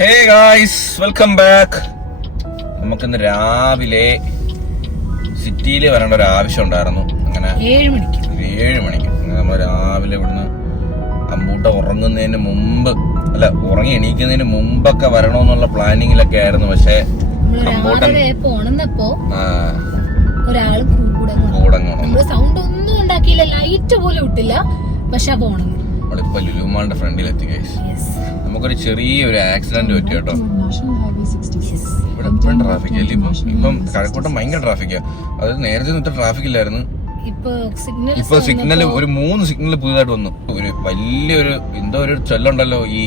Hey guys, welcome back. നമുക്കിന്ന് രാവിലെ സിറ്റിയിൽ വരേണ്ട ഒരു ആവശ്യം ഉണ്ടായിരുന്നു. അങ്ങനെ 7 മണിക്ക് നമ്മൾ രാവിലെ ഇവിടുന്ന് അമ്പൂട്ട ഉറങ്ങുന്നതിന് മുമ്പ് ഉറങ്ങി എണീക്കുന്നതിന് മുമ്പൊക്കെ വരണമെന്നുള്ള പ്ലാനിങ്ങിലൊക്കെ ആയിരുന്നു. പക്ഷെ അമ്പൂട്ടൻ സൗണ്ട് ഒന്നും ഉണ്ടാക്കിയില്ല, ലൈറ്റ് പോലും ഇട്ടില്ല. പക്ഷെ നമ്മളിപ്പോ ലുലുമാളുടെ ഫ്രണ്ടിലെത്തി ഗൈസ്. നമുക്കൊരു ചെറിയൊരു ആക്സിഡന്റ് പറ്റി കേട്ടോ. ഇവിടെ എപ്പോഴും ട്രാഫിക് അല്ലേ ഇപ്പം കഴക്കൂട്ടം ഭയങ്കര ട്രാഫിക്കാ. അത് നേരത്തെ ഇത്ര ട്രാഫിക് ഇല്ലായിരുന്നു. ഇപ്പൊ സിഗ്നൽ ഒരു 3 സിഗ്നൽ പുതിയതായിട്ട് വന്നു. ഒരു വലിയൊരു എന്തോ ഒരു ചൊല്ലുണ്ടല്ലോ, ഈ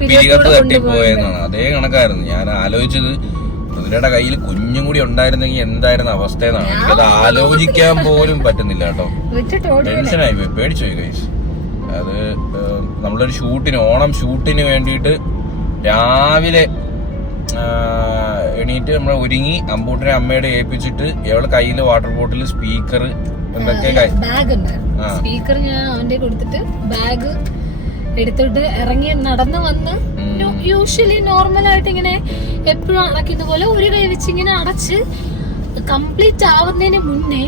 പിരികത്ത് തട്ടിപ്പോയെന്നാണ്. അതേ കണക്കായിരുന്നു. ഞാൻ ആലോചിച്ചത് മൃദുലയുടെ കയ്യിൽ കുഞ്ഞും കൂടി ഉണ്ടായിരുന്നെങ്കിൽ എന്തായിരുന്നു അവസ്ഥ എന്നാണ്. എനിക്കത് ആലോചിക്കാൻ പോലും പറ്റുന്നില്ല കേട്ടോ. ടെൻഷനായി പോയി, പേടിച്ചു പോയി ഗൈസ്. അത് നമ്മളൊരു ഷൂട്ടിന്, ഓണം ഷൂട്ടിന് വേണ്ടിയിട്ട് രാവിലെ എണീറ്റ് നമ്മൾ ഒരുങ്ങി അമ്പൂട്ടിനെ അമ്മയുടെ ഏൽപ്പിച്ചിട്ട് ഇവളെ കയ്യില് വാട്ടർ ബോട്ടിൽ, സ്പീക്കർ, എന്തൊക്കെ സ്പീക്കർ ഞാൻ അവന്റെ കൊടുത്തിട്ട് ബാഗ് എടുത്തിട്ട് ഇറങ്ങി നടന്നു വന്ന് യൂഷ്വലി നോർമലായിട്ട് ഇങ്ങനെ എപ്പോഴും അടയ്ക്കുന്ന പോലെ ഒരു കൈ വെച്ച് ഇങ്ങനെ അടച്ച് കംപ്ലീറ്റ് ആവുന്നതിന് മുന്നേ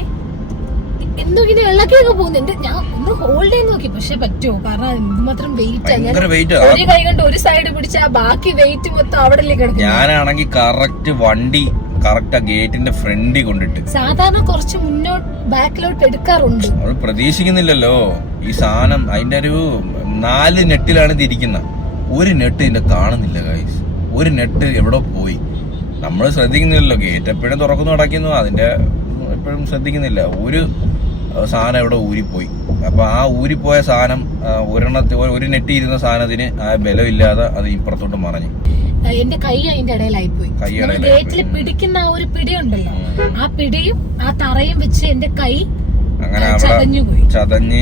എന്തോ ഇങ്ങനെ ഇളക്കിയൊക്കെ പോകുന്നുണ്ട്. ഞാൻ ഒന്ന് ഹോൾഡ് ചെയ്ത് നോക്കി, പക്ഷെ പറ്റുമോ? കാരണം എന്തുമാത്രം വെയിറ്റ് ആണ്. ഒരു കൈ കൊണ്ട് ഒരു സൈഡ് പിടിച്ച ബാക്കി വെയിറ്റ് മൊത്തം അവിടെ കിടക്കും. ഞാനാണെങ്കിൽ കറക്റ്റ് വണ്ടി കറക്റ്റ് ഗേറ്റിന്റെ ഫ്രണ്ടിൽ കൊണ്ടിട്ട് സാധാരണ കുറച്ച് മുന്നോട്ട് ബാക്കിലോട്ട് എടുക്കാറുണ്ട്. നമ്മൾ പ്രതീക്ഷിക്കുന്നില്ലല്ലോ ഈ സാധനം. അതിന്റെ ഒരു 4 നെട്ടിലാണ് ഇത് ഇരിക്കുന്നത്. ഒരു നെട്ട് ഇതിന്റെ കാണുന്നില്ല ഗൈസ്. ഒരു നെട്ട് എവിടെ പോയി നമ്മൾ ശ്രദ്ധിക്കുന്നില്ലല്ലോ. ഗേറ്റ് എപ്പോഴും തുറക്കുന്നു അടയ്ക്കുന്നു, അതിന്റെ എപ്പോഴും ശ്രദ്ധിക്കുന്നില്ല. ഒരു സാധനം എവിടെ ഊരിപ്പോയി. അപ്പൊ ആ ഊരിപ്പോയ സാധനം ഒരു നെറ്റി ഇരുന്ന സാധനത്തിന് ആ ബലമില്ലാതെ അത് ഇപ്പുറത്തോട്ട് മറഞ്ഞു. എന്റെ കൈ അതിന്റെ ഇടയിലായി പോയി. ഗേറ്റിൽ പിടിക്കുന്ന ആ ഒരു പിടി ഉണ്ടല്ലോ, ആ പിടിയും ആ തറയും വെച്ച് എന്റെ കൈ അങ്ങനെ ചതഞ്ഞ്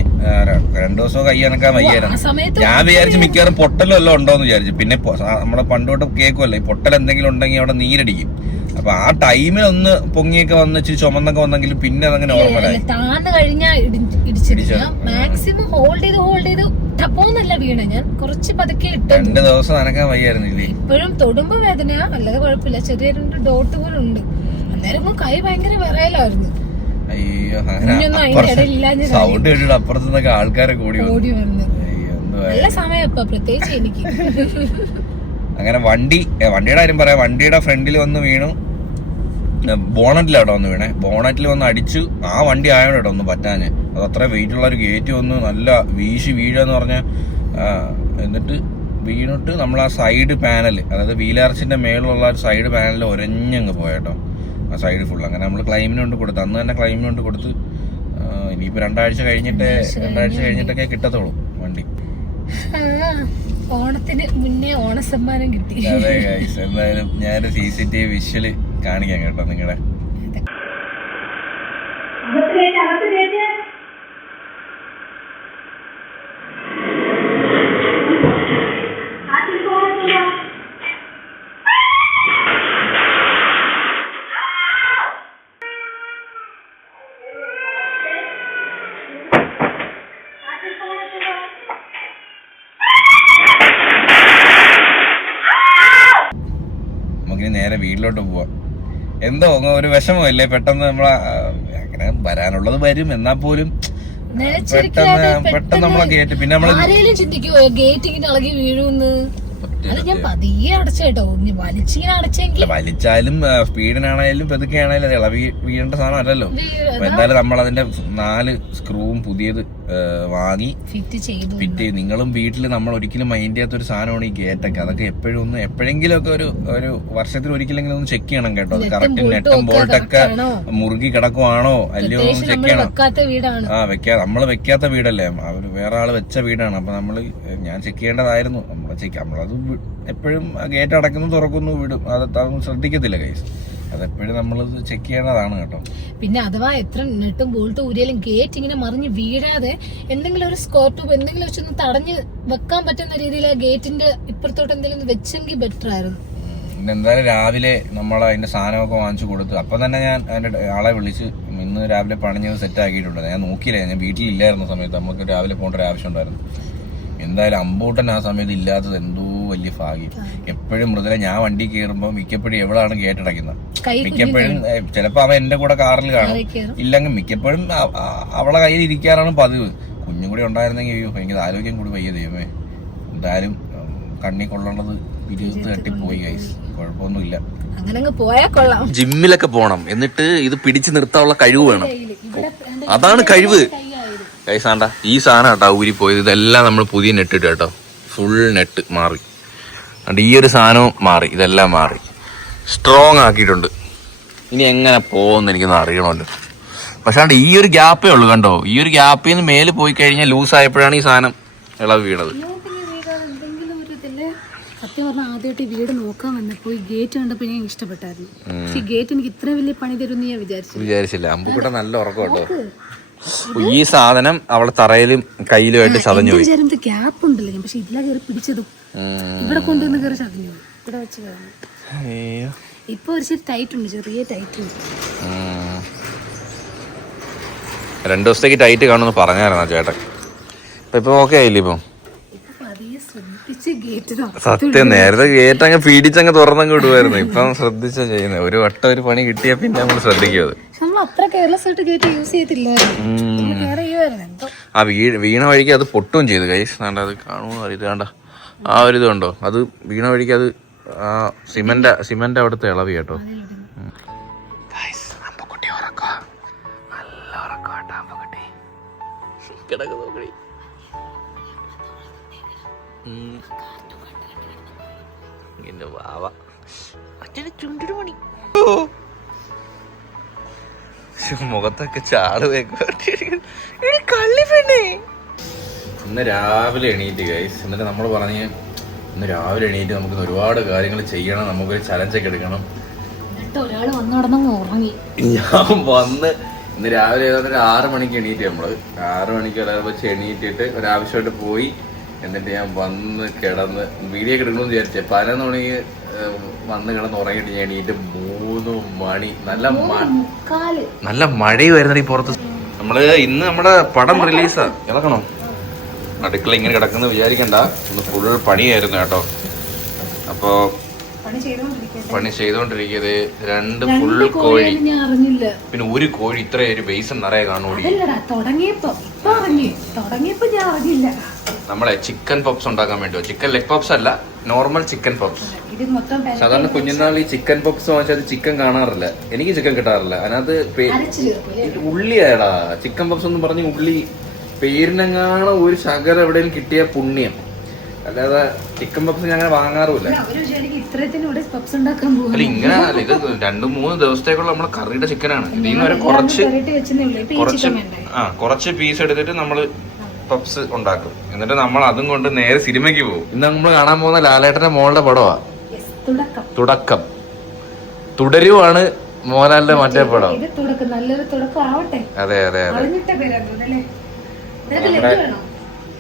2 ദിവസം കൈ അനക്കാൻ വയ്യായിരുന്നു. ഞാൻ വിചാരിച്ചു മിക്കവാറും പൊട്ടലും ഉണ്ടോന്ന് വിചാരിച്ചു. പിന്നെ നമ്മളെ പണ്ടോട്ട് കേൾക്കുമല്ലോ, ഈ പൊട്ടൽ എന്തെങ്കിലും ഉണ്ടെങ്കിൽ അവിടെ നീരടിക്കും. അപ്പൊ ആ ടൈമിൽ ഒന്ന് പൊങ്ങിയൊക്കെ വന്ന് ഇച്ചിരി ചുമന്നൊക്കെ വന്നെങ്കിലും പിന്നെ അതങ്ങനെ നോർമലായി. താന്ന് കഴിഞ്ഞാൽ ഇടിച്ചിടില്ല. മാക്സിമം ഹോൾഡ് ചെയ്ത് ടപ്പോന്നല്ല വീണ. ഞാൻ കുറച്ച് പതുക്കെ ഇട്ടു. 2 ദിവസം അനക്കാൻ വയ്യായിരുന്നില്ലേ? ഇപ്പോഴും തൊടുമ്പോ വേദന, അല്ലാതെ കുഴപ്പമില്ല. ചെറിയ 2 ഡോട്ട് പോലും ഉണ്ട്. അന്നേരം കൈ ഭയങ്കര വിറയലായിരുന്നു. അയ്യോ, സൗണ്ട് കേട്ടിട്ട് അപ്പുറത്തുനിന്നൊക്കെ ആൾക്കാരെ കൂടി വന്നു. നല്ല സമയം പ്രത്യേകിച്ച് എനിക്ക്. അങ്ങനെ വണ്ടിയുടെ കാര്യം പറയാം. വണ്ടിയുടെ ഫ്രണ്ടിൽ വന്ന് വീണു. ബോണറ്റിലാട്ടോ വന്ന് വീണേ. ബോണറ്റിൽ വന്ന് അടിച്ചു. ആ വണ്ടി ആയോടെ കേട്ടോ ഒന്ന് പറ്റാഞ്ഞ്. അത് അത്ര വെയിറ്റ് ഉള്ള ഒരു ഗേറ്റ് വന്ന് നല്ല വീശി വീഴാന്ന് പറഞ്ഞ. എന്നിട്ട് വീണിട്ട് നമ്മൾ ആ സൈഡ് പാനൽ, അതായത് വീലാർച്ചിന്റെ മേളിലുള്ള സൈഡ് പാനൽ ഒരഞ്ഞങ്ങ് പോയട്ടോ. ആ സൈഡ് ഫുൾ. അങ്ങനെ നമ്മൾ ക്ലൈമിന് കൊണ്ട് കൊടുത്തു. അന്ന് തന്നെ ക്ലൈമിന് കൊണ്ട് കൊടുത്ത്. ഇനിയിപ്പോ 2 ആഴ്ച കഴിഞ്ഞിട്ടൊക്കെ കിട്ടത്തുള്ളൂ വണ്ടി. ഓണത്തിന് മുന്നേ ഓണസമ്മാനം കിട്ടി. അതെ ഗൈസ്, എന്തായാലും ഞാനൊരു CCTV വിഷ്വല് കാണിക്കാം കേട്ടോ നിങ്ങളെ. നേരെ വീട്ടിലോട്ട് പോവാം. എന്തോ ഒരു വിഷമല്ലേ പെട്ടെന്ന് നമ്മളെ അങ്ങനെ വരാനുള്ളത് വരും. എന്നാ പോലും പെട്ടെന്ന് നമ്മളെ ഗേറ്റ് പിന്നെ നമ്മള് ചിന്തിക്കുവോ ഗേറ്റ് ഇങ്ങനെ ഇളകി വീഴുന്ന്. അത് ഞാൻ പതിയെ അടച്ചേട്ടോ. വലിച്ചിങ്ങനെ അടച്ചെങ്കിൽ വലിച്ചാലും സ്പീഡിനാണേലും പെതുക്കെയാണേലും ഇളവി വീഴേണ്ട സാധനം അല്ലല്ലോ. എന്തായാലും നമ്മൾ അതിന്റെ 4 സ്ക്രൂവും പുതിയത് വാങ്ങി ഫിറ്റ് ചെയ്ത്. നിങ്ങളും വീട്ടിൽ നമ്മൾ ഒരിക്കലും മൈൻഡ് ചെയ്യാത്ത ഒരു സാധനമാണ് ഈ ഗേറ്റൊക്കെ. അതൊക്കെ എപ്പോഴെങ്കിലും ഒക്കെ ഒരു വർഷത്തിൽ ഒരിക്കലെങ്കിലും ഒന്ന് ചെക്ക് ചെയ്യണം കേട്ടോ. അത് കറക്റ്റ് നെട്ടും ബോൾട്ടൊക്കെ മുറുകി കിടക്കുവാണോ അല്ലയോ ഒന്ന് ചെക്ക് ചെയ്യണം. നമ്മള് വെക്കാത്ത വീടല്ലേ, അവര് വേറെ ആള് വെച്ച വീടാണ്. അപ്പൊ ഞാൻ ചെക്ക് ചെയ്യേണ്ടതായിരുന്നു. നമ്മളത് എപ്പോഴും ഗേറ്റ് അടക്കുന്നു തുറക്കുന്നു വിടും. അതൊന്നും ശ്രദ്ധിക്കത്തില്ല ഗൈസ്. അതെപ്പോഴും നമ്മളത് ചെക്ക് ചെയ്യേണ്ടതാണ് കേട്ടോ. പിന്നെ അഥവാ എത്ര നെട്ടും ബോൾട്ടും ഊരിയാലും ഗേറ്റ് ഇങ്ങനെ മറിഞ്ഞ് വീഴാതെ എന്തെങ്കിലും ഒരു സ്ക്വയർ ട്യൂബ് എന്തെങ്കിലും വെച്ചൊന്ന് തടഞ്ഞ് വെക്കാൻ പറ്റുന്ന രീതിയിൽ ആ ഗേറ്റിന്റെ ഇപ്പുറത്തോട്ട് എന്തെങ്കിലും വെച്ചെങ്കിൽ ബെറ്റർ ആയിരുന്നു. എന്തായാലും രാവിലെ നമ്മൾ അതിന്റെ സാധനമൊക്കെ വാങ്ങിച്ചു കൊടുത്തു. അപ്പം തന്നെ ഞാൻ അതിന്റെ ആളെ വിളിച്ച് ഇന്ന് രാവിലെ പണിഞ്ഞത് സെറ്റ് ആക്കിയിട്ടുണ്ട്. ഞാൻ നോക്കിയില്ല, ഞാൻ വീട്ടിലില്ലായിരുന്ന സമയത്ത് നമുക്ക് രാവിലെ പോകേണ്ട ഒരു ആവശ്യം ഉണ്ടായിരുന്നു. എന്തായാലും അമ്പൂട്ടൻ ആ സമയത്ത് ഇല്ലാത്തത് എന്തോ വലിയ ഭാഗ്യം. എപ്പോഴും മൃദുല ഞാൻ വണ്ടി കയറുമ്പോൾ മിക്കപ്പോഴും എവിടെയാണ് കേട്ടടയ്ക്കുന്നത്. മിക്കപ്പോഴും ചിലപ്പോ അവൻ എന്റെ കൂടെ കാറിൽ കാണും, ഇല്ലെങ്കിൽ മിക്കപ്പോഴും അവളെ കയ്യിൽ ഇരിക്കാറാണ് പതിവ്. കുഞ്ഞും കൂടി ഉണ്ടായിരുന്നെങ്കിൽ എനിക്ക് ആരോഗ്യം കൂടി വയ്യ ദൈവമേ. എന്തായാലും കണ്ണി കൊള്ളുള്ളത് 20 തട്ടിപ്പോയി ഗൈസ്. കുഴപ്പമൊന്നുമില്ല. ജിമ്മിലൊക്കെ പോണം, എന്നിട്ട് ഇത് പിടിച്ചു നിർത്താനുള്ള കഴിവ് വേണം. അതാണ് കഴിവ് ഗൈസ്. ആണ്ടാ ഈ സാധനം കേട്ടോ ഊരി പോയത്. ഇതെല്ലാം നമ്മൾ പുതിയ നെറ്റ് ഇട്ട് കേട്ടോ, ഫുൾ നെറ്റ് മാറി. അതുകൊണ്ട് ഈ ഒരു സാധനവും മാറി, ഇതെല്ലാം മാറി, സ്ട്രോങ് ആക്കിയിട്ടുണ്ട്. ഇനി എങ്ങനെ പോകുമെന്ന് എനിക്കൊന്ന് അറിയണമല്ലോ. പക്ഷെ ഈ ഒരു ഗ്യാപ്പേ ഉള്ളൂ കണ്ടോ. ഈ ഒരു ഗ്യാപ്പിൽ നിന്ന് മേല് പോയി കഴിഞ്ഞാൽ ലൂസ് ആയപ്പോഴാണ് ഈ സാധനം ഇളവ് വീണത്. സത്യം പറഞ്ഞാൽ ആദ്യമായിട്ട് ഈ വീട് നോക്കാൻ വന്നപ്പോ ഈ ഗേറ്റ് കണ്ടപ്പോൾ ഞാൻ ഇഷ്ടപ്പെട്ടായിരുന്നു. പക്ഷെ ഗേറ്റ് എനിക്ക് ഇത്ര വലിയ പണി തരുമെന്ന് ഞാൻ വിചാരിച്ചില്ല. അമ്പുകൂടെ നല്ല ഉറക്കം കേട്ടോ. ഈ സാധനം അവളെ തറയിലും കയ്യിലുമായിട്ട് ചതഞ്ഞു പോയി. ഗ്യാപ്പ് ഉണ്ടല്ലോ, പക്ഷെ ഇതിലാ കയറി പിടിച്ചതും ഇവിടെ കൊണ്ടുവന്ന് കയറി ചതഞ്ഞു പോയി. ഇവിടെ വെച്ച് ഇപ്പൊ ഒരു ശരി ടൈറ്റ് ഉണ്ട്, ചെറിയ ടൈറ്റ് ഉണ്ട്. 2 ദിവസത്തേക്ക് ടൈറ്റ് കാണുമെന്ന് പറഞ്ഞായിരുന്നു ചേട്ടൻ. ഇപ്പൊ ഓക്കെ ആയില്ലേ? ഇപ്പം സത്യം നേരത്തെ ഗേറ്റ് അങ്ങ് പീഡിച്ചങ്ങ് തുറന്നങ്ങ് വിടുവായിരുന്നു. ഇപ്പം ശ്രദ്ധിച്ചാ ചെയ്യുന്നത്. ഒരു വട്ടം ഒരു പണി കിട്ടിയാ പിന്നെ നമ്മൾ ശ്രദ്ധിക്കും. ആ വീണ വഴിക്ക് അത് പൊട്ടുകയും ചെയ്തു ഗൈസ്. വേണ്ട അത് കാണുമോ അറിയില്ല. വേണ്ട ആ ഒരു ഇത് കണ്ടോ, അത് വീണ വഴിക്ക് അത് ആ സിമന്റ് അവിടുത്തെ ഇളവി കേട്ടോ. മുഖത്തൊക്കെ ചാള് ഇന്ന് രാവിലെ എണീറ്റ് ഗൈസ്. എന്നിട്ട് നമ്മൾ പറഞ്ഞ് ഇന്ന് രാവിലെ എണീറ്റ് നമുക്ക് ഒരുപാട് കാര്യങ്ങൾ ചെയ്യണം, നമുക്കൊരു ചലഞ്ചൊക്കെ എടുക്കണം. ഞാൻ വന്ന് ഇന്ന് രാവിലെ ഏതാണ്ട് 6 മണിക്ക് എണീറ്റ്. നമ്മള് 6 മണിക്ക് വെച്ച് എണീറ്റിട്ട് ഒരാവശ്യമായിട്ട് പോയി. എന്നിട്ട് ഞാൻ വന്ന് കിടന്ന് വീഡിയോ ഒക്കെ എടുക്കണമെന്ന് വിചാരിച്ചേ. 11 മണിക്ക് വന്ന് കിടന്ന് ഉറങ്ങിയിട്ട് ഞാൻ എണീറ്റ് 3 മണി. നല്ല മഴയുമായിരുന്നു ഈ പുറത്ത്. നമ്മള് ഇന്ന് നമ്മുടെ പടം റിലീസാ. കിടക്കണോ? അടുക്കള ഇങ്ങനെ കിടക്കുന്ന വിചാരിക്കണ്ട, ഒന്ന് ഫുൾ പണിയായിരുന്നു കേട്ടോ. അപ്പൊ പണി ചെയ്തോണ്ടിരിക്കത് 2 ഫുൾ കോഴി, പിന്നെ 1 കോഴി. ഇത്ര ഒരു ബേസൺ നിറയെ കാണൂടി. നമ്മളെ ചിക്കൻ പപ്സ് ഉണ്ടാക്കാൻ വേണ്ടിയോ, ചിക്കൻ ലെഗ് പപ്സ് അല്ല, നോർമൽ ചിക്കൻ പപ്സ്. സാധാരണ കുഞ്ഞുനാൾ ഈ ചിക്കൻ പപ്സ് വാങ്ങിച്ചാൽ ചിക്കൻ കാണാറില്ല, എനിക്ക് ചിക്കൻ കിട്ടാറില്ല. അതിനകത്ത് ഉള്ളിയാടാ ചിക്കൻ പപ്സ് എന്ന് പറഞ്ഞ് ഉള്ളി. പേരിനെങ്ങാണ് ഒരു ശകലം എവിടെയും കിട്ടിയ പുണ്യം, അല്ലാതെ ചിക്കൻ പപ്സ് ഞാൻ അങ്ങനെ വാങ്ങാറുമില്ല. അല്ല ഇങ്ങനെ അല്ല, ഇത് 2-3 ദിവസത്തേക്കുള്ള നമ്മളെ കറിയുടെ ചിക്കനാണ്. ഇതിന്ന് വരെ കുറച്ച് പീസ് എടുത്തിട്ട് നമ്മള് പപ്സ് ഉണ്ടാക്കും. എന്നിട്ട് നമ്മൾ അതും കൊണ്ട് നേരെ സിനിമയ്ക്ക് പോകും. ഇന്ന് നമ്മൾ കാണാൻ പോകുന്ന ലാലേട്ടന്റെ മോളുടെ പടമാ തുടക്കം. തുടരുവാണ് മോഹൻലാലിന്റെ മറ്റേ പടം. അതെ അതെ അതെ.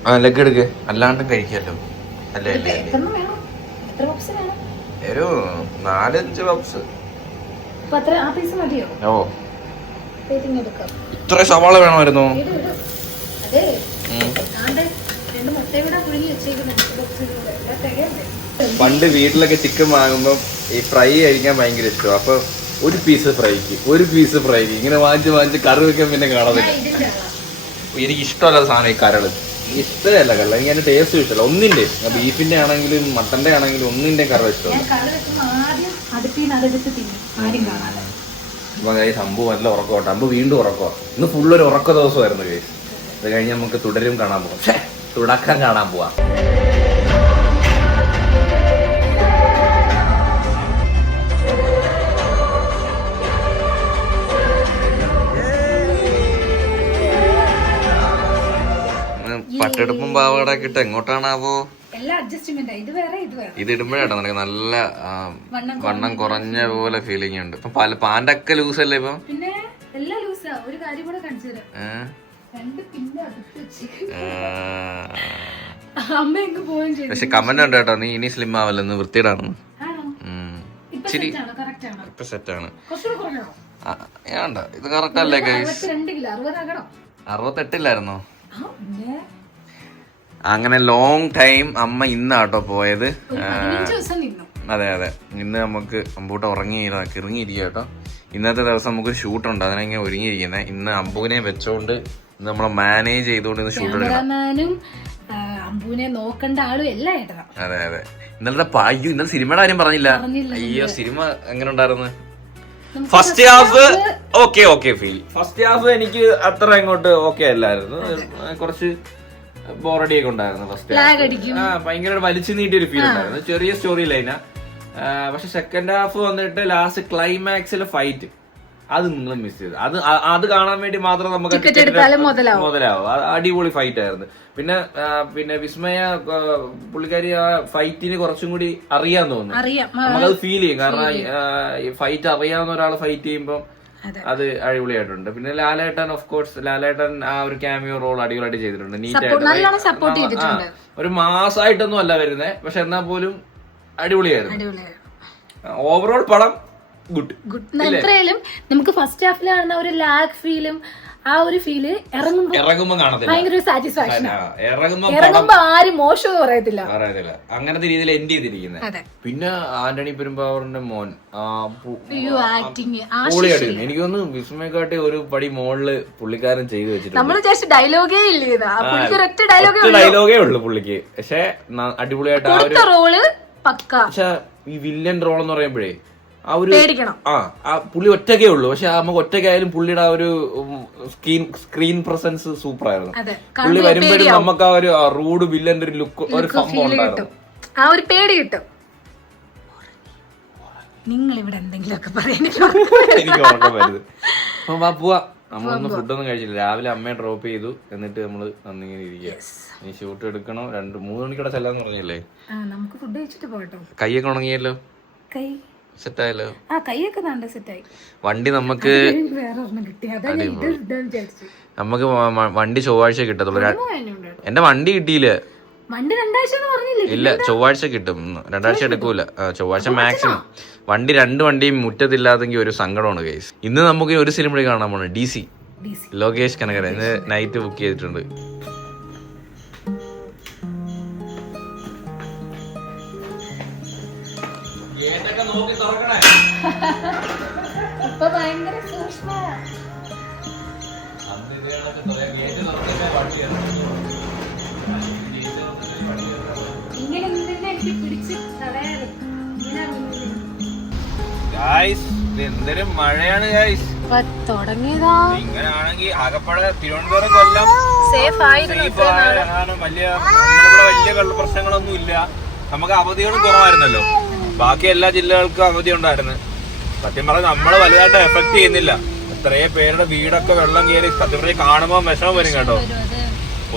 ആ ലെഗ് എടുക്ക്, അല്ലാണ്ടും കഴിക്കാലോ. അല്ലേ അല്ലേ ഒരു 4-5 പപ്സ്. ഓ ഇത്ര സവാള വേണമായിരുന്നു. പണ്ട് വീട്ടിലൊക്കെ ചിക്കൻ വാങ്ങുമ്പോ ഈ ഫ്രൈ കഴിക്കാൻ ഭയങ്കര ഇഷ്ടം. അപ്പൊ 1 പീസ് ഫ്രൈക്ക് ഇങ്ങനെ വാങ്ങിച്ച് കറി വെക്കാൻ പിന്നെ കാണാതില്ല. എനിക്ക് ഇഷ്ടമല്ല സാധനം ഈ കരള്. ഇഷ്ടമല്ല കരള്, എനിക്ക് അതിന്റെ ടേസ്റ്റ് ഇഷ്ടമല്ല. ഒന്നിന്റെ ബീഫിന്റെ ആണെങ്കിലും മട്ടന്റെ ആണെങ്കിലും ഒന്നിന്റെ കരൾ ഇഷ്ടമല്ല. അമ്പു നല്ല ഉറക്കോട്ടെ. അമ്പു വീണ്ടും ഉറക്കോ. ഇന്ന് ഫുള്ളൊരു ഉറക്ക ദിവസമായിരുന്നു കേസ്. അത് കഴിഞ്ഞ് നമുക്ക് തുടരും കാണാൻ പോവാം, തുടക്കം കാണാൻ പോവാം. പട്ടെടുപ്പും പാവാടൊക്കെ ഇട്ട് എങ്ങോട്ടാണാവോ? ഇത് ഇടുമ്പോഴാട്ടോ നിനക്ക് നല്ല വണ്ണം കുറഞ്ഞ പോലെ ഫീലിംഗ് ഉണ്ട്. ഇപ്പൊ പാൻറ്റൊക്കെ ലൂസ് അല്ലേ ഇപ്പൊ? പക്ഷെ കമന്റ് ഉണ്ട് കേട്ടോ, നീ ഇനി സ്ലിം ആവല്ലെന്ന്, വൃത്തിയിടാണ്. ഇച്ചിരി ഇപ്പൊ സെറ്റാണ്. ഏണ്ട ഇത് കറക്റ്റ് അല്ലേ ഗൈസ്? 68 ഇല്ലായിരുന്നോ? അങ്ങനെ ലോങ് ടൈം അമ്മ ഇന്നാട്ടോ പോയത്. അതെ അതെ, ഇന്ന് നമുക്ക് അമ്പൂട്ട ഇറങ്ങിയിരിക്കുക കേട്ടോ. ഇന്നത്തെ ദിവസം നമുക്ക് ഷൂട്ട് ഉണ്ട്, അതിനെങ്ങനെ ഒരുങ്ങിയിരിക്കുന്നത്. ഇന്ന് അമ്പൂനെ വെച്ചോണ്ട് നമ്മളെ മാനേജ് ചെയ്തോണ്ട് ഇന്ന് ഷൂട്ട് എടുക്കണം. അമ്പൂനെ നോക്കേണ്ട ആളും എല്ലാം ഏട്ടനാ. അതെ അതെ. ഇന്നലെ സിനിമയുടെ കാര്യം പറഞ്ഞില്ല. അയ്യോ, സിനിമ എങ്ങനെ ഉണ്ടായിരുന്നു? First half okay feel. First half എനിക്ക് അത്ര അങ്ങോട്ട് ഓക്കെ അല്ലായിരുന്നു, കുറച്ച് ബോറടിയൊക്കെ ഉണ്ടായിരുന്നു. ഫസ്റ്റ് ഭയങ്കര വലിച്ചു നീട്ടിയൊരു ഫീൽ ഉണ്ടായിരുന്നു, ചെറിയ സ്റ്റോറി ലൈനാ. പക്ഷെ സെക്കൻഡ് ഹാഫ് വന്നിട്ട് ലാസ്റ്റ് ക്ലൈമാക്സിലെ ഫൈറ്റ് അത് നിങ്ങൾ മിസ് ചെയ്തു. അത് കാണാൻ വേണ്ടി മാത്രം നമുക്ക് മുതലാവും. അടിപൊളി ഫൈറ്റ് ആയിരുന്നു. പിന്നെ വിസ്മയ പുള്ളിക്കാരി ആ ഫൈറ്റിന് കുറച്ചും കൂടി അറിയാൻ തോന്നുന്നു, നമുക്കത് ഫീൽ ചെയ്യും. കാരണം ഫൈറ്റ് അറിയാവുന്ന ഒരാൾ ഫൈറ്റ് ചെയ്യുമ്പോൾ അത് അടിപൊളിയായിട്ടുണ്ട്. പിന്നെ ലാലേട്ടൻ, ഓഫ് കോഴ്സ് ലാലേട്ടൻ ആ ഒരു ക്യാമിയോ റോൾ അടിപൊളിയായിട്ട് ചെയ്തിട്ടുണ്ട്, നീറ്റായിട്ട്. ഒരു മാസമായിട്ടൊന്നും അല്ല വരുന്നത്, പക്ഷെ എന്നാൽ പോലും അടിപൊളിയായിരുന്നു. ഓവറോൾ പടം ഗുഡ്. എത്രയായാലും നമുക്ക് ഫസ്റ്റ് ഹാഫിൽ കാണുന്ന ഒരു ലാഗ് ഫീലും ആ ഒരു ഫീല് ഇറങ്ങുമ്പോ ഭയങ്കര സാറ്റിസ്ഫാക്ഷൻ. ഇറങ്ങുമ്പോ ആരും മോശം പറയത്തില്ല. അങ്ങനത്തെ രീതിയിൽ എൻഡ് ചെയ്തിരിക്കുന്നത്. പിന്നെ ആന്റണി പെരുമ്പാവൂരിന്റെ മോൻ എനിക്ക് തോന്നുന്നു വിസ്മയക്കാട്ടി ഒരു പടി മോളില് പുള്ളിക്കാരൻ ചെയ്തു വെച്ചിട്ടുണ്ട്. നമ്മള് ജസ്റ്റ് ഡയലോഗേ ഇല്ല, ഡയലോഗേ ഉള്ളു പുള്ളിക്ക്. പക്ഷെ അടിപൊളിയായിട്ട് റോള് പക്ക. പക്ഷെ ഈ വില്ലൻ റോൾ എന്ന് പറയുമ്പോഴേ ആ ഒരു പുള്ളി ഒറ്റക്കേ ഉള്ളൂ, പക്ഷെ നമുക്ക് ഒറ്റയ്ക്കായാലും പുള്ളിയുടെ ആ ഒരു സ്ക്രീൻ പ്രസൻസ് സൂപ്പർ ആയിരുന്നു. പുള്ളി വരുമ്പോഴും നമുക്ക് ആ ഒരു റൂഡ് വില്ലന്റെ ഒരു ലുക്ക്, ഒരു സംഭവം ഉണ്ടായിരുന്നു, ആ ഒരു പേടി കിട്ടും. നിങ്ങൾ ഇവിടെ എന്തെങ്കിലുമൊക്കെ എനിക്ക് ഓർക്കാൻ വരുന്നത്. അപ്പൊ പോവാ, നമ്മളൊന്നും ഫുഡൊന്നും കഴിച്ചില്ല. രാവിലെ അമ്മയെ ഡ്രോപ്പ് ചെയ്തു, എന്നിട്ട് നമ്മള് അന്നിങ്ങനെ ഇരിക്കുക. നീ ഷൂട്ട് എടുക്കണോ, 2-3 മണിക്കൂടെ ചെല്ലാന്ന് പറഞ്ഞില്ലേ? നമുക്ക് ഫുഡ് കഴിച്ചിട്ട് പോകട്ടോ. കൈയൊക്കെ ഉണങ്ങിയല്ലോ, സെറ്റായല്ലോ. വണ്ടി നമുക്ക് വണ്ടി ചൊവ്വാഴ്ച കിട്ടത്തുള്ളൂ. എന്റെ വണ്ടി കിട്ടിയില്ല. ഇല്ല, ചൊവ്വാഴ്ച കിട്ടും, 2 ആഴ്ച എടുക്കൂല. ചൊവ്വാഴ്ച മാക്സിമം. വണ്ടി 2 വണ്ടിയും മുറ്റത്തില്ലാതെങ്കിൽ ഒരു സങ്കടമാണ് ഗൈസ്. ഇന്ന് നമുക്ക് ഒരു സിനിമ കാണാൻ പോണേ, DC ലോകേഷ് കനകര. ഇന്ന് നൈറ്റ് ബുക്ക് ചെയ്തിട്ടുണ്ട്. എന്തൊരു മഴയാണ് ഗൈസ് തുടങ്ങിയതാ. ഇങ്ങനാണെങ്കിൽ ആകപ്പാടെ തിരുവനന്തപുരം കൊല്ലം വലിയ പ്രശ്നങ്ങളൊന്നും ഇല്ല. നമുക്ക് അവധികളും കുറവായിരുന്നല്ലോ, ബാക്കി എല്ലാ ജില്ലകൾക്കും അവധി ഉണ്ടായിരുന്നു. സത്യം പറഞ്ഞാൽ നമ്മള് വലുതായിട്ട് എഫക്ട് ചെയ്യുന്നില്ല. എത്രയോ പേരുടെ വീടൊക്കെ വെള്ളം കയറി സത്യം പറഞ്ഞാൽ കാണുമ്പോ വിഷമം വരും കേട്ടോ.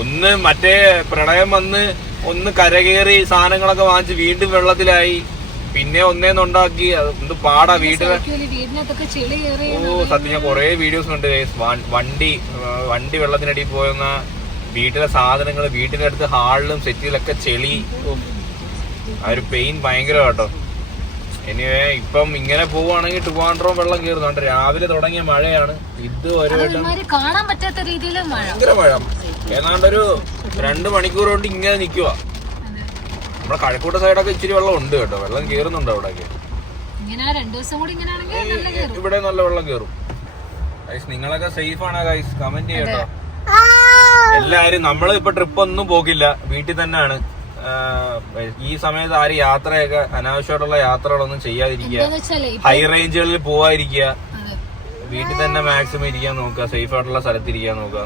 ഒന്ന് മറ്റേ പ്രളയം വന്ന് ഒന്ന് കരകയറി സാധനങ്ങളൊക്കെ വാങ്ങിച്ച് വീണ്ടും വെള്ളത്തിലായി, പിന്നെ ഒന്നേന്നുണ്ടാക്കി. എന്ത് പാടാ വീട്ടിലെ. സത്യം ഞാൻ കൊറേ വീഡിയോസ് ഉണ്ട്. വണ്ടി വെള്ളത്തിനടിയിൽ പോയെന്ന വീട്ടിലെ സാധനങ്ങൾ, വീട്ടിന്റെ അടുത്ത് ഹാളിലും സെറ്റിലൊക്കെ ചെളി. ആ ഒരു പെയിൻ ഭയങ്കര കേട്ടോ. എനിവേ ഇപ്പം ഇങ്ങനെ പോവാണെങ്കിൽ ട്രിവാൻഡ്രം വെള്ളം കയറുന്നുണ്ട്. രാവിലെ തുടങ്ങിയ മഴയാണ് ഇത്. കാണാൻ പറ്റാത്ത രീതിയിൽ ഭയങ്കര മഴ. ഏതാണ്ടൊരു 2 മണിക്കൂർ കൊണ്ട് ഇങ്ങനെ നിൽക്കുക. നമ്മുടെ കഴക്കൂട്ട സൈഡൊക്കെ ഇച്ചിരി വെള്ളം ഉണ്ട് കേട്ടോ, വെള്ളം കയറുന്നുണ്ട് അവിടെയൊക്കെ. ഇവിടെ നല്ല വെള്ളം കയറും. നിങ്ങളൊക്കെ സേഫ് ആണോ ഗൈസ്? കമന്റ് ചെയ്യട്ടോ എല്ലാരും. നമ്മള് ഇപ്പൊ ട്രിപ്പ് ഒന്നും പോകില്ല, വീട്ടിൽ തന്നെയാണ്. ഈ സമയത്ത് ആരും യാത്രയൊക്കെ അനാവശ്യമായിട്ടുള്ള യാത്രകളൊന്നും ചെയ്യാതിരിക്കുക, ഹൈ റേഞ്ചുകളിൽ പോവാതിരിക്കുക, വീട്ടിൽ തന്നെ മാക്സിമം ഇരിക്കാൻ നോക്കുക, സേഫ് ആയിട്ടുള്ള സ്ഥലത്ത് ഇരിക്കാൻ നോക്കുക.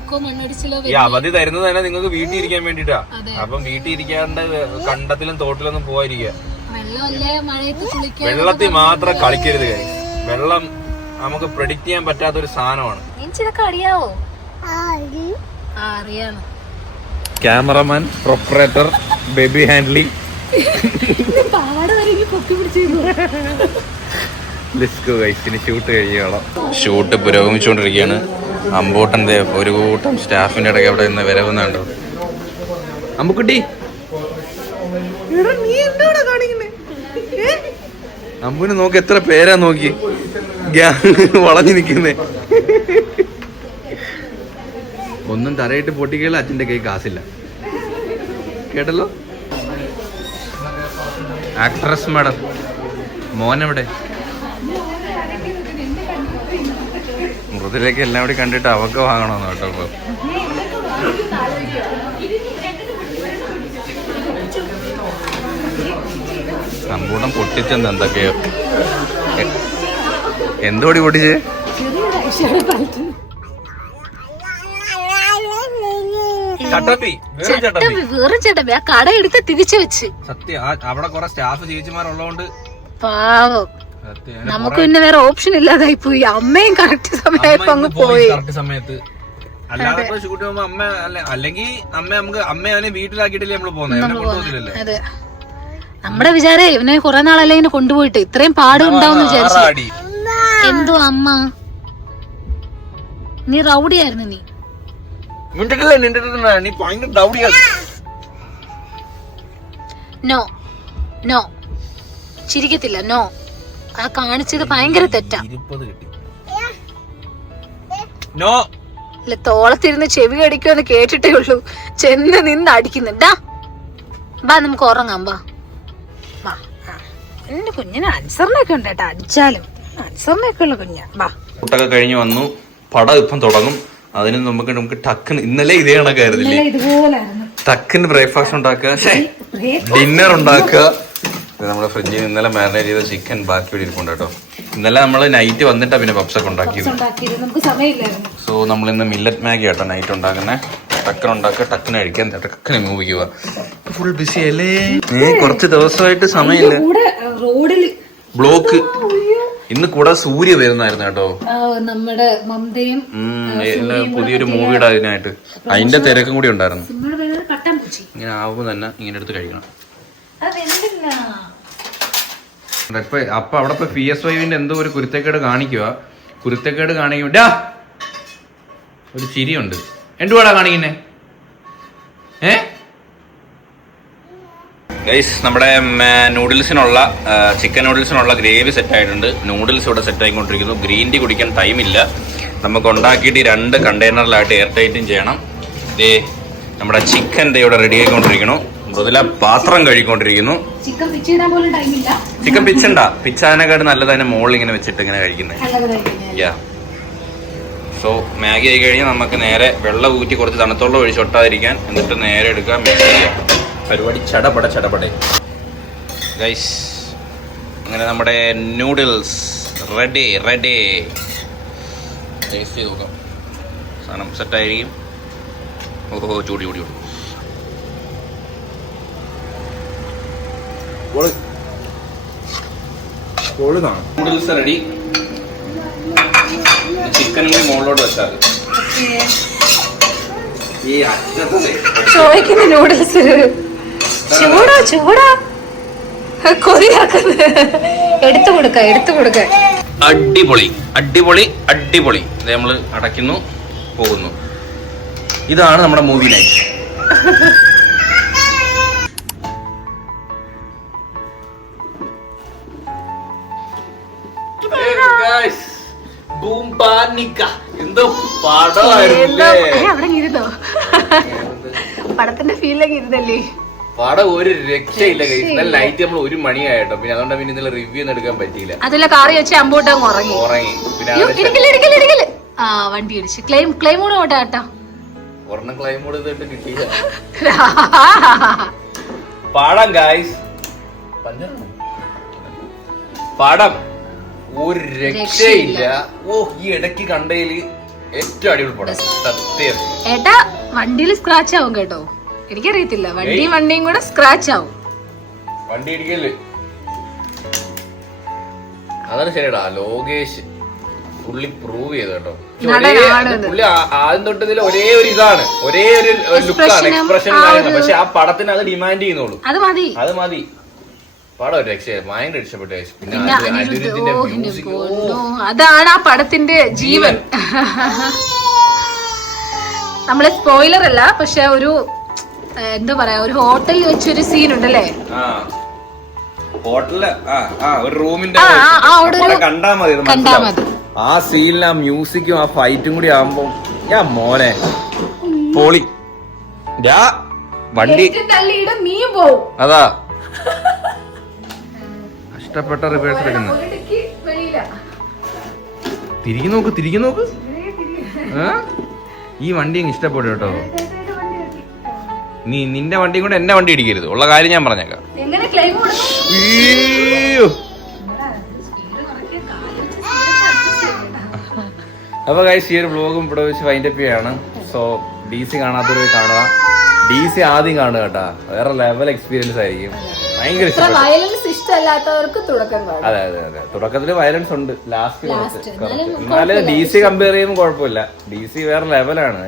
ഈ അവധി തരുന്നത് തന്നെ നിങ്ങൾക്ക് വീട്ടിൽ ഇരിക്കാൻ വേണ്ടിട്ടാ. അപ്പം വീട്ടിൽ ഇരിക്കാണ്ട് കണ്ടത്തിലും തോട്ടിലൊന്നും പോവാതിരിക്കുക. വെള്ളത്തിൽ മാത്രം കളിക്കരുത്. വെള്ളം നമുക്ക് പ്രെഡിക്റ്റ് ചെയ്യാൻ പറ്റാത്തൊരു സാധനമാണ്. Cameraman, proprietor, baby handling. Shoot കഴിയോളാം. ഷൂട്ട് പുരോഗമിച്ചുകൊണ്ടിരിക്കുകയാണ്. അമ്പൂട്ടന്റെ ഒരു കൂട്ടം സ്റ്റാഫിന്റെ ഇടയ്ക്ക് അവിടെ നിന്ന് വരവുന്നുണ്ടോ. അമ്പുക്കുട്ടി, അമ്പുവിനെ നോക്കി, എത്ര പേരാ നോക്കി വളഞ്ഞു നിൽക്കുന്നേ. ഒന്നും തറയിട്ട് പൊട്ടിക്കല. അച്ഛൻ്റെ കൈ കാശില്ല. കേട്ടല്ലോ. Actress madam മോനെവിടെ? മൃദുലേക്ക് എല്ലാം കൂടി കണ്ടിട്ട് അവക്ക് വാങ്ങണമെന്ന് കേട്ടോ. ഇപ്പൊ സമ്പൂർണ്ണം പൊട്ടിച്ചെന്ന് എന്തൊക്കെയോ. എന്തോടി പൊട്ടിച്ച്? വേറെ ചേട്ടപ്പി ആ കട എടുത്ത് തിരിച്ചു വെച്ച്. സത്യം അവിടെ കുറെ സ്റ്റാഫ് ചേച്ചിമാരുള്ളതുകൊണ്ട് പാവം നമുക്ക് പിന്നെ വേറെ ഓപ്ഷൻ ഇല്ലാതായി പോയി. അമ്മയും കറക്റ്റ് സമയത്ത് അങ്ങ് പോയി. കറക്റ്റ് സമയത്ത് അല്ലാതെ ഷൂട്ട് പോകുമ്പോ അമ്മ അല്ലെങ്കിൽ അമ്മ അവനെ വീട്ടിലാക്കിയിട്ടല്ലേ നമ്മള് പോകുന്നത്. അതെ, നമ്മുടെ വിചാരം ഇവനെ കുറെ നാളല്ലേ ഇങ്ങനെ കൊണ്ടുപോയിട്ട് ഇത്രയും പാടും ഉണ്ടാവും വിചാരിച്ചു. എന്തോ അമ്മ നീ റൗഡിയായിരുന്നു. നീ നോ നോ ചിരിക്കത്തില്ല. നോ, ആ കാണിച്ചത് ഭയങ്കര തെറ്റാ. തോളത്തിരുന്ന് ചെവി കടിക്കുമെന്ന് കേട്ടിട്ടേ ഉള്ളൂ. ചെന്ന് നിന്ന് അടിക്കുന്നുണ്ടാ. ബാ നമുക്ക് ഉറങ്ങാം. ബാ എന്റെ കുഞ്ഞിന് അൻസറിനൊക്കെ ഉണ്ട് കേട്ടോ. അടിച്ചാലും അൻസറിനൊക്കെ ഉള്ള കുഞ്ഞാ. ബാ ഫുഡൊക്കെ കഴിഞ്ഞ് വന്നു. പടം ഇപ്പം തുടങ്ങും. അതിന് നമുക്ക് ടക്കിന് ഇന്നലെ ഇതേ കണക്കായിരുന്നില്ലേ? ടക്കിന് ബ്രേക്ക്ഫാസ്റ്റ് ഉണ്ടാക്കുക, ഡിന്നർ ഉണ്ടാക്കുക. നമ്മുടെ ഫ്രിഡ്ജിൽ ഇന്നലെ മാരിനേറ്റ് ചെയ്ത ചിക്കൻ ബാക്കി ഇവിടെ ഇരിപ്പുണ്ട് കേട്ടോ. ഇന്നലെ നമ്മള് നൈറ്റ് വന്നിട്ടാ പിന്നെ പപ്സൊക്കെ ഉണ്ടാക്കിയത്. സോ നമ്മൾ ഇന്ന് മില്ലറ്റ് മാഗി ആട്ടോ നൈറ്റ് ഉണ്ടാക്കുന്നത്. ടക്കൻ ഉണ്ടാക്കുക, ടക്കിന് കഴിക്കാൻ, ടക്കിന് മൂവ് ചെയ്യുക. ഫുൾ ബിസി അല്ലേ? കുറച്ച് ദിവസമായിട്ട് സമയമില്ല. ബ്ലോക്ക് ഇന്ന് കൂടെ സൂര്യ വരുന്നായിരുന്നു കേട്ടോ. നമ്മുടെ മമതയും പുതിയൊരു മൂവിയുടെ അതിനായിട്ട് അതിന്റെ തിരക്കും കൂടി ഉണ്ടായിരുന്നു. ഇങ്ങനെ ആവുമ്പോ തന്നെ ഇങ്ങനെ എടുത്ത് കഴിക്കണം. അപ്പൊ അവിടെ ഇപ്പൊ PS5 എന്തോ ഒരു കുരുത്തക്കേട് കാണിക്കുക. കുരുത്തക്കേട് കാണിക്കുമ്പോ ഒരു ചിരിയുണ്ട്. എന്തുവാടാ കാണിക്കുന്നേ? ഗൈസ്, നമ്മുടെ നൂഡിൽസിനുള്ള ചിക്കൻ നൂഡിൽസിനുള്ള ഗ്രേവി സെറ്റ് ആയിട്ടുണ്ട്. നൂഡിൽസ് ഇവിടെ സെറ്റ് ആയിക്കൊണ്ടിരിക്കുന്നു. ഗ്രീൻ ടീ കുടിക്കാൻ ടൈമില്ല. നമുക്ക് ഉണ്ടാക്കിയിട്ട് 2 കണ്ടെയ്നറിലായിട്ട് എയർ ടൈറ്റും ചെയ്യണം. ഇതേ നമ്മുടെ ചിക്കൻ ഇവിടെ റെഡി ആയിക്കൊണ്ടിരിക്കുന്നു. മൃദുല പാത്രം കഴുകിക്കൊണ്ടിരിക്കുന്നു. ചിക്കൻ പിച്ചണ്ട, പിച്ചാനേക്കാട് നല്ലത് അതിന്റെ മുകളിൽ ഇങ്ങനെ വെച്ചിട്ട് ഇങ്ങനെ കഴിക്കുന്നത്. സോ മാഗി ആയി കഴിഞ്ഞാൽ നമുക്ക് നേരെ വെള്ളം ഊറ്റി കുറച്ച് തണുത്തോളം ഒഴിച്ചൊട്ടാതിരിക്കാൻ, എന്നിട്ട് നേരെ എടുക്കാം, മിക്സ് ചെയ്യാം. പരിപാടി ചടപടേ ഗൈസ്. അങ്ങനെ നമ്മുടെ നൂഡിൽസ് റെഡി. ടേസ്റ്റ് ചെയ്ത് നോക്കാം. സാധനം സെറ്റായിരിക്കും. ഓഹോ, ചൂടി നൂഡിൽസ് റെഡി. ചിക്കൻ കൂടി മുകളിലോട്ട് വെച്ചാൽ ഈ ചോദിക്കുന്ന നൂഡിൽസ് ചൂടാ കൊതിയാക്കുന്നത്. എടുത്തു കൊടുക്ക. അടിപൊളി. ഇത് നമ്മള് അടയ്ക്കുന്നു, പോകുന്നു. ഇതാണ് നമ്മുടെ മൂവി നൈറ്റ്. എന്തോ പടമായിരുന്നോ? പടത്തിന്റെ ഫീലൊക്കെ ഇരുന്നല്ലേ? പടം ഒരു രക്ഷയില്ല. നൈറ്റ് നമ്മൾ 1 മണിയായിട്ടോ. പിന്നെ അതുകൊണ്ട് പിന്നെ ഇന്നലെ റിവ്യൂ ഒന്നും എടുക്കാൻ പറ്റിയില്ല. അതിലെ കാറി വെച്ച് അമ്പോട്ടങ്ങ് ഉറങ്ങി. പിന്നെ വണ്ടി അടിച്ച് ക്ലെയിമോട് ഓട്ടാ. ഒരെണ്ണം ക്ലെയിമോട് കിട്ടിയില്ല. പടം ഗായ്സ്, പടം ഒരു രക്ഷയില്ല. ഈ ഇടയ്ക്ക് കണ്ടതില് ഏറ്റവും അടിപൊളി പടം സത്യം. ഏട്ടാ വണ്ടിയിൽ സ്ക്രാച്ച് ആവും കേട്ടോ. എനിക്കറിയത്തില്ല, വണ്ടിയും കൂടെ സ്ക്രാച്ച് ആവും. വണ്ടി ഇടിക്കല്ലേ? അതാണ് ശരിടാ. ലോകേഷ് പുള്ളി പ്രൂവ് ചെയ്തു കേട്ടോ. പുള്ളി ആദ്യം തൊട്ടതിൽ ഒരേ ഒരു ഇതാണ്, ഒരേ ഒരു ലുക്കാണ്, എക്സ്പ്രഷൻ. പക്ഷെ ആ പടത്തിന് അത് ഡിമാൻഡ് ചെയ്യുന്നുള്ളൂ. അത് മതി. പടം ഒരു രക്ഷ, ഭയങ്കര ഇഷ്ടപ്പെട്ടു. പിന്നെ അതാണ് ആ പടത്തിന്റെ ജീവൻ. നമ്മള് സ്പോയിലർ അല്ല, പക്ഷെ ഒരു എന്താ പറയാ, ഒരു ഹോട്ടലിൽ വെച്ചൊരു സീൻ ഉണ്ടല്ലേ? ഹോട്ടലില് ഒരു റൂമിന്റെ കണ്ടാ മതി. ആ സീനിൽ ആ മ്യൂസിക്കും ആ ഫൈറ്റും കൂടി ആവുമ്പോ മോനെ പൊളി. വണ്ടി തള്ളിയിടും, നീ പോവും. അതാ കഷ്ടപ്പെട്ട റിവേഴ്സ് എടുക്കുന്നത്. തിരികെ നോക്ക് ഈ വണ്ടി അങ്ങ് ഇഷ്ടപ്പെടും കേട്ടോ. നീ നിന്റെ വണ്ടിയും കൂടെ എന്റെ വണ്ടി ഇടിക്കരുത്, ഉള്ള കാര്യം ഞാൻ പറഞ്ഞേക്കാം. അപ്പൊ ഗൈസ് ഈ ഒരു വ്ലോഗും ഇവിടെ വെച്ച് വൈൻഡപ്പ് ചെയ്യാണ്. സോ DC കാണാത്തവർ കാണുക, DC ആദ്യം കാണുക കേട്ടാ, വേറെ ലെവൽ എക്സ്പീരിയൻസ് ആയിരിക്കും. ഭയങ്കര ഇഷ്ടമല്ലാത്തവർക്ക് അതെ അതെ അതെ, തുടക്കത്തില് വയലൻസ് ഉണ്ട്, ലാസ്റ്റ് എന്നാലും DC കമ്പയർ ചെയ്യുമ്പോൾ കുഴപ്പമില്ല. DC വേറെ ലെവലാണ്.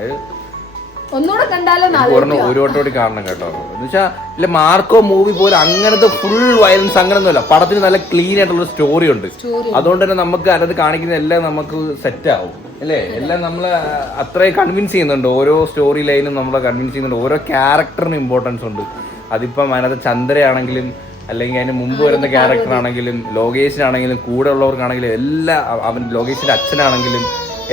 ഒരു വട്ടോടി കാണണം കേട്ടോ. എന്ന് വെച്ചാ ഇല്ല മാർക്കോ മൂവി പോലെ അങ്ങനത്തെ ഫുൾ വയലൻസ് അങ്ങനൊന്നുമല്ല. പടത്തിന് നല്ല ക്ലീൻ ആയിട്ടുള്ള സ്റ്റോറി ഉണ്ട്. അതുകൊണ്ട് തന്നെ നമുക്ക് അതിനകത്ത് കാണിക്കുന്ന എല്ലാം നമുക്ക് സെറ്റ് ആവും അല്ലേ. എല്ലാം നമ്മളെ അത്രയും കൺവിൻസ് ചെയ്യുന്നുണ്ട്. ഓരോ സ്റ്റോറി ലൈനും നമ്മളെ കൺവിൻസ് ചെയ്യുന്നുണ്ട്. ഓരോ ക്യാരക്ടറിനും ഇമ്പോർട്ടൻസ് ഉണ്ട്. അതിപ്പം അതിനകത്ത് ചന്ദ്രയാണെങ്കിലും അല്ലെങ്കിൽ അതിന് മുമ്പ് വരുന്ന ക്യാരക്ടർ ആണെങ്കിലും ലോകേഷിനാണെങ്കിലും കൂടെ ഉള്ളവർക്കാണെങ്കിലും എല്ലാ അവൻ ലോകേഷിന്റെ അച്ഛനാണെങ്കിലും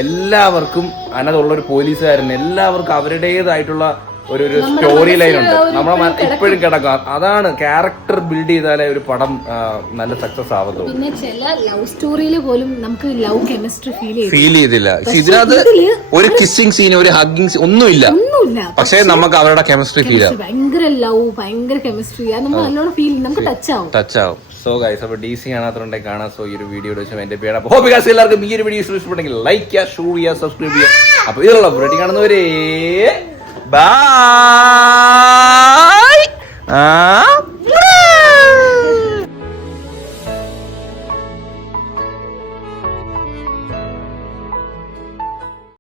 എല്ലാവർക്കും അതിനകത്തുള്ളൊരു പോലീസുകാരൻ എല്ലാവർക്കും അവരുടേതായിട്ടുള്ള ഒരു സ്റ്റോറി ലൈൻ ഉണ്ട്. നമ്മളെ ഇപ്പോഴും കിടക്കും. അതാണ് ക്യാരക്ടർ ബിൽഡ് ചെയ്താലേ ഒരു പടം നല്ല സക്സസ് ആവത്തുള്ളൂ. പിന്നെ ചില ലവ് സ്റ്റോറിയിൽ പോലും നമുക്ക് ലവ് കെമിസ്ട്രി ഫീൽ ചെയ്തില്ല. ഇതിനകത്ത് ഒരു കിസ്സിംഗ് സീൻ ഒരു ഹഗ്ഗിങ് സീൻ ഒന്നുമില്ല. പക്ഷേ നമുക്ക് അവരുടെ കെമിസ്ട്രി ഫീൽ ആവും. ഭയങ്കര ലവ് ഭയങ്കര കെമിസ്ട്രി നമുക്ക് നല്ലോണം ഫീൽ നമുക്ക് ടച്ച് ആവും. സോ ഗൈസ് അപ്പൊ DC കാണാത്തുണ്ടെങ്കിൽ കാണാം. സോ ഈ ഒരു വീഡിയോ വെച്ച് എന്റെ പേര് ഹോപ്പ് ഗൈസ് എല്ലാവർക്കും ഈ ഒരു വീഡിയോ ഇഷ്ടപ്പെട്ടെങ്കിൽ ലൈക്ക് ചെയ്യുക, ഷെയർ ചെയ്യുക, സബ്സ്ക്രൈബ് ചെയ്യുക. അപ്പൊ ഇതിലുള്ള വീഡിയോ കാണുന്നവരെ ബൈ.